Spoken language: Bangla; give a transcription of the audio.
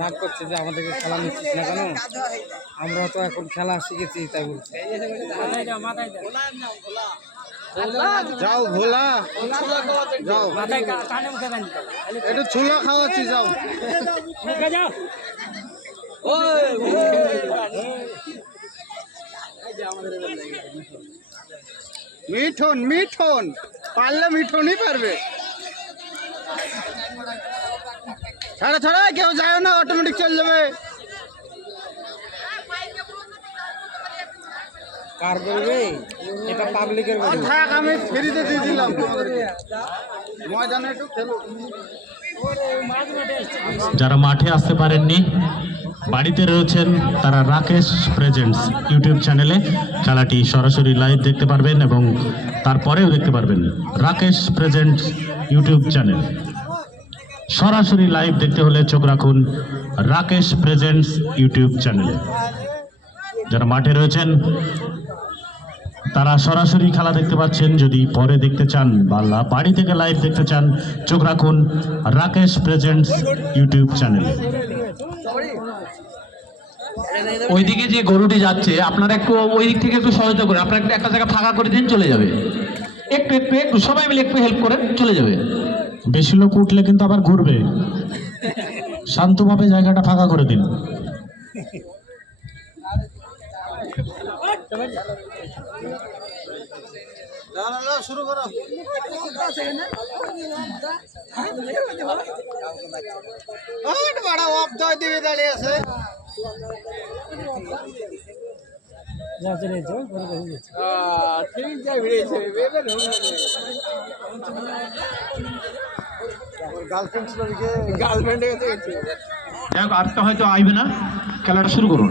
রাগ করছে যে আমাদেরকে খেলা নিচ্ছিস না কেন? আমরা তো এখন খেলা শিখেছি তাই বলছি। যাও ভোলা, যাও একটু ছোলা খাওয়াচ্ছি, যাও। মিঠুন মিঠুন পারলে মিঠুনই পারবে। ছাড়া ছাড়া কেউ যায় না, অটোমেটিক চলে যাবে। কার করবে এটা? পাবলিকের করবে। থাক, আমি ফ্রিতে দিয়ে দিলাম তোমাদেরকে। ময়দানে একটু খেলো। যারা মাঠে আসতে পারেননি, বাড়িতে রয়েছেন, তারা রাকেশ প্রেজেন্টস ইউটিউব চ্যানেলে খেলাটি সরাসরি লাইভ দেখতে পারবেন এবং তারপরেও দেখতে পারবেন। রাকেশ প্রেজেন্টস ইউটিউব চ্যানেল সরাসরি লাইভ দেখতে হলে চোখ রাখুন রাকেশ প্রেজেন্টস ইউটিউব চ্যানেলে। যারা মাঠে রয়েছেন তারা সরাসরি খেলা দেখতে পাচ্ছেন। যদি পরে দেখতে চান বা বাড়ি থেকে লাইভ দেখতে চান, চোখ রাখুন রাকেশ প্রেজেন্টস ইউটিউব চ্যানেলে। ওইদিকে যে গরুটি যাচ্ছে, আপনারা একটু ওই দিক থেকে একটু সহায়তা করেন। আপনারা একটা জায়গা ফাঁকা করে দিন, চলে যাবে। একটু একটু একটু সবাই মিলে একটু হেল্প করেন, চলে যাবে। বেশি লোক উঠলে কিন্তু আবার ঘুরবে। শান্তভাবে জায়গাটা ফাঁকা করে দিন। শুরু করো। দিকে দাঁড়িয়ে আছে। আরটা হয়তো আইবে না, খেলাটা শুরু করুন।